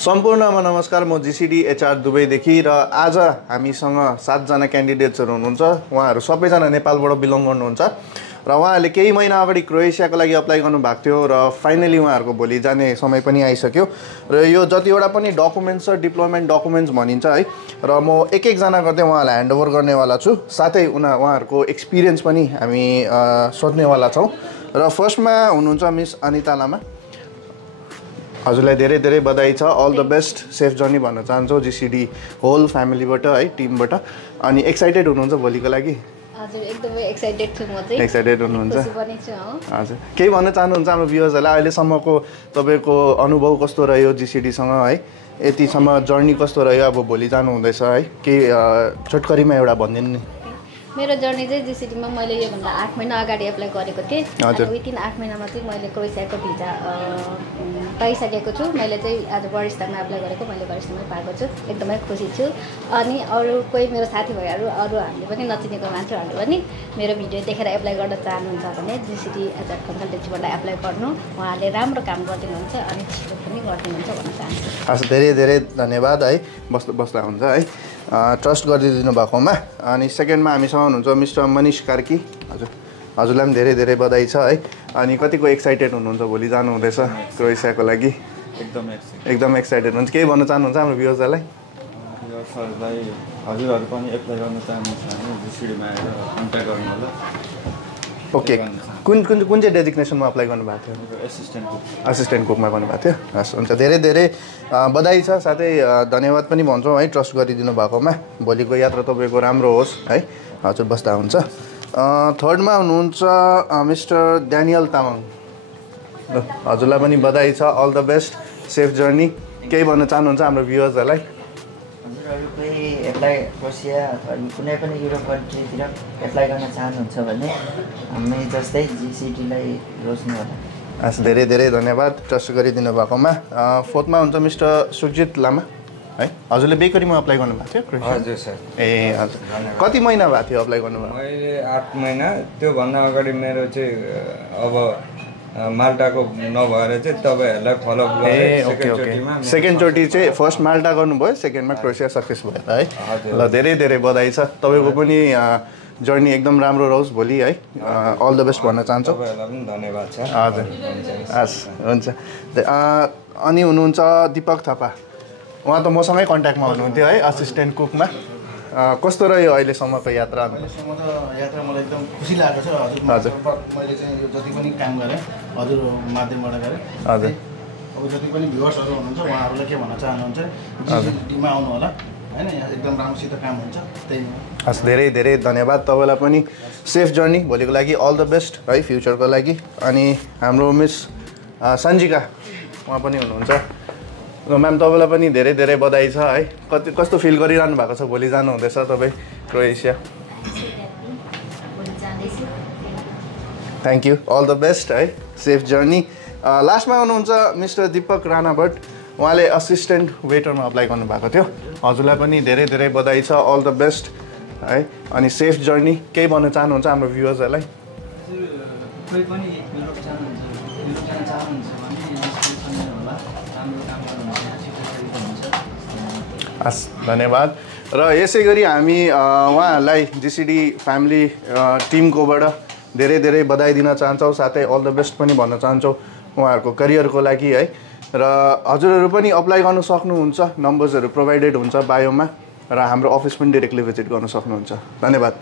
सम्पूर्णमा नमस्कार। म जीसीडी एचआर दुबईदेखि र आज हामीसँग 7 जना क्यान्डिडेट्सहरू हुनुहुन्छ। उहाँहरू सबैजना नेपालबाट बिलोङ गर्नुहुन्छ र उहाँहरूले केही महिना अगाडि क्रोएसियाको लागि अप्लाई गर्नुभएको थियो र फाइनली उहाँहरूको भोलि जाने समय पनि आइसक्यो र यो जतिवटा पनि डकुमेन्ट्स छ डिप्लोयमेन्ट डकुमेन्ट्स भनिन्छ है र म एक जना गर्दै उहाँलाई ह्यान्डओभर गर्नेवाला छु। साथै उहाँहरूको एक्सपिरियन्स पनि हामी सोध्नेवाला छौँ र फर्स्टमा हुनुहुन्छ मिस अनिता लामा। हजुरलाई धेरै धेरै बधाई छ। All the best, safe journey भन्न चाहन्छौँ जीसीडी होल फ्यामिलीबाट है, टिमबाट। अनि एक्साइटेड हुनुहुन्छ भोलिको लागि? हजुर, एकदमै एक्साइटेड छु म चाहिँ। एक्साइटेड हुनुहुन्छ? खुसी पनि छु। हजुर, केही भन्न चाहनुहुन्छ हाम्रो भ्युअर्सहरूलाई? अहिलेसम्मको तपाईँको अनुभव कस्तो रह्यो जीसीडीसँग है? यतिसम्म जर्नी कस्तो रह्यो? अब भोलि जानु हुँदैछ है, केही छोटकरीमा एउटा भनिदिनु नि। मेरो जर्नी चाहिँ जीसीडीमा मैले योभन्दा 8 महिना अगाडि एप्लाई गरेको थिएँ अनि विदिन 8 महिनामा चाहिँ मैले क्रोएसियाको भिजा पाइसकेको छु। मैले चाहिँ आज वरिष्ठमा एप्लाई गरेको, मैले वरिष्ठमै पाएको छु। एकदमै खुसी छु। अनि अरू कोही मेरो साथीभाइहरू, अरू हामीले पनि नचिनेको मान्छेहरूले पनि मेरो भिडियो देखेर एप्लाई गर्न चाहनुहुन्छ भने जीसीडी एचआर कन्सल्टेन्सीबाट एप्लाई गर्नु। उहाँहरूले राम्रो काम गरिदिनुहुन्छ अनि छिटो पनि गरिदिनुहुन्छ भन्न चाहन्छु। हस्, धेरै धेरै धन्यवाद है, बस्दा हुन्छ है, ट्रस्ट गरिदिनु भएकोमा। अनि सेकेन्डमा हामीसँग हुनुहुन्छ मिस्टर मनिष कार्की। हजुरलाई पनि धेरै धेरै बधाई छ है। अनि कतिको एक्साइटेड हुनुहुन्छ भोलि जानु हुँदैछ क्रोएसियाको लागि? एकदम एक्साइटेड हुनुहुन्छ। केही भन्न चाहनुहुन्छ हाम्रो भ्युअर्सहरूलाई? हजुरहरू पनि एप्लाई गर्न चाहनुहुन्छ भने जीसीडीमा आएर कन्ट्याक्ट गर्नु होला। ओके, कुन चाहिँ डेजिग्नेसनमा अप्लाई गर्नुभएको थियो? असिस्टेन्ट कुकमा गर्नुभएको थियो। हस्, हुन्छ, धेरै धेरै बधाई छ। साथै धन्यवाद पनि भन्छौँ है ट्रस्ट गरिदिनु भएकोमा। भोलिको यात्रा तपाईँको राम्रो होस् है। हजुर, बस्दा हुन्छ। थर्डमा हुनुहुन्छ मिस्टर ड्यानियल तामाङ। हजुरलाई पनि बधाई छ। All the best, safe journey. केही भन्न चाहनुहुन्छ हाम्रो भ्युअर्सहरूलाई? हजुरहरू कोही एप्लाई क्रोएसिया अथवा कुनै पनि युरोप कन्ट्रीतिर एप्लाई गर्न चाहनुहुन्छ भने हामी जस्तै जीसीडीलाई रोज्नु होला। हस्, धेरै धेरै धन्यवाद ट्रस्ट गरिदिनु भएकोमा। फोर्थमा हुन्छ मिस्टर सुजित लामा है। हजुरले बेकरीमा अप्लाई गर्नुभएको थियो? हजुर सर। ए हजुर, कति महिना भएको थियो अप्लाई गर्नुभएको? मैले 8 महिना। त्योभन्दा अगाडि मेरो चाहिँ अब माल्टाको नभएर चाहिँ तपाईँहरूलाई फलोअप गरेँ। सेकेन्डचोटि चाहिँ फर्स्ट माल्टा गर्नुभयो, सेकेन्डमा क्रोएसिया सक्सेस भयो त है। ल, धेरै धेरै बधाई छ। तपाईँको पनि जर्नी एकदम राम्रो रहोस् भोलि है। अल द बेस्ट भन्न चाहन्छु। तपाईँहरूलाई पनि धन्यवाद छ। हजुर, हस्, हुन्छ। अनि हुनुहुन्छ दिपक थापा। उहाँ त मसँगै कन्ट्याक्टमा हुनुहुन्थ्यो है, असिस्टेन्ट कुकमा। कस्तो रह्यो अहिलेसम्मको यात्रा? अहिलेसम्म त यात्रा मलाई एकदम खुसी लागेको छ। हजुर, मैले चाहिँ यो जति पनि काम गरेँ हजुर माध्यमबाट गरेँ। हजुर, अब जति पनि भ्युअर्सहरू हुनुहुन्छ उहाँहरूलाई के भन्न चाहनुहुन्छ? जीसीडीमा आउनु होला होइन, यहाँ एकदम राम्रोसित काम हुन्छ। त्यही हो। हस्, धेरै धेरै धन्यवाद। तपाईँलाई पनि सेफ जर्नी भोलिको लागि। अल द बेस्ट है फ्युचरको लागि। अनि हाम्रो मिस सन्जिका उहाँ पनि हुनुहुन्छ। म्याम, तपाईँलाई पनि धेरै धेरै बधाई छ है। कस्तो फिल गरिरहनु भएको छ? भोलि जानु हुँदैछ तपाईँ Croatia. Thank you, all the best है, सेफ जर्नी। लास्टमा हुनुहुन्छ मिस्टर दीपक राणा भट्ट। उहाँले असिस्टेन्ट वेटरमा अप्लाई गर्नुभएको थियो। हजुरलाई पनि धेरै धेरै बधाई छ। अल द बेस्ट है, अनि सेफ जर्नी। केही भन्न चाहनुहुन्छ हाम्रो भ्युअर्सहरूलाई? कोही पनि युरोप जान चाहनुहुन्छ भने हस्, धन्यवाद। र यसै गरी हामी उहाँहरूलाई जीसीडी फ्यामिली टिमकोबाट धेरै धेरै बधाई दिन चाहन्छौँ। साथै अल द बेस्ट पनि भन्न चाहन्छौँ उहाँहरूको करियरको लागि है। र हजुरहरू पनि अप्लाई गर्नु सक्नुहुन्छ। नम्बर्सहरू प्रोभाइडेड हुन्छ बायोमा र हाम्रो अफिस पनि डाइरेक्टली भिजिट गर्न सक्नुहुन्छ। धन्यवाद।